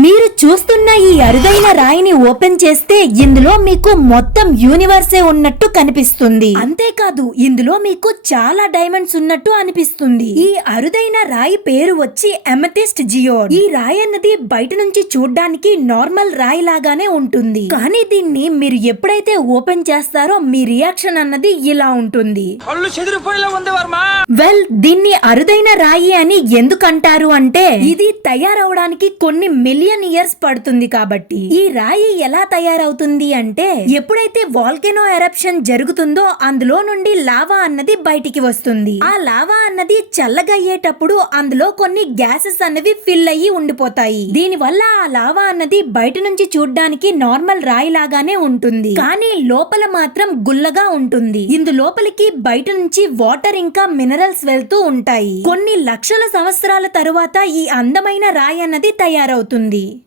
మీరు చూస్తున్న ఈ అరుదైన రాయిని ఓపెన్ చేస్తే ఇందులో మీకు మొత్తం యూనివర్సే ఉన్నట్టు కనిపిస్తుంది. అంతేకాదు ఇందులో మీకు చాలా డైమండ్స్ ఉన్నట్టు అనిపిస్తుంది. ఈ అరుదైన రాయి పేరు వచ్చి ఎమథిస్ట్ జియోడ్ ఈ రాయి అన్నది బయట నుంచి చూడ్డానికి నార్మల్ రాయి లాగానే ఉంటుంది. కానీ దీన్ని మీరు ఎప్పుడైతే ఓపెన్ చేస్తారో మీ రియాక్షన్ అన్నది ఇలా ఉంటుంది. వెల్ దీన్ని అరుదైన రాయి అని ఎందుకంటారు అంటే ఇది తయారవడానికి కొన్ని మిలియన్ ఇయర్స్ పడుతుంది కాబట్టి ఈ రాయి ఎలా తయారవుతుంది అంటే ఎప్పుడైతే వాల్కెనో ఎరప్షన్ జరుగుతుందో అందులో నుండి లావా అన్నది బయటికి వస్తుంది. ఆ లావా అన్నది చల్లగా అయ్యేటప్పుడు అందులో కొన్ని గ్యాసెస్ అన్నవి ఫిల్ అయ్యి ఉండిపోతాయి. దీని వల్ల ఆ లావా అన్నది బయట నుంచి చూడ్డానికి నార్మల్ రాయి లాగానే ఉంటుంది. కానీ లోపల మాత్రం గుల్లగా ఉంటుంది. ఇందు లోపలికి బయట నుంచి వాటర్ ఇంకా మినరల్స్ వెళ్తూ ఉంటాయి. కొన్ని లక్షల సంవత్సరాల తరువాత ఈ అందమైన రాయి అన్నది తయారవుతుంది. ఉంది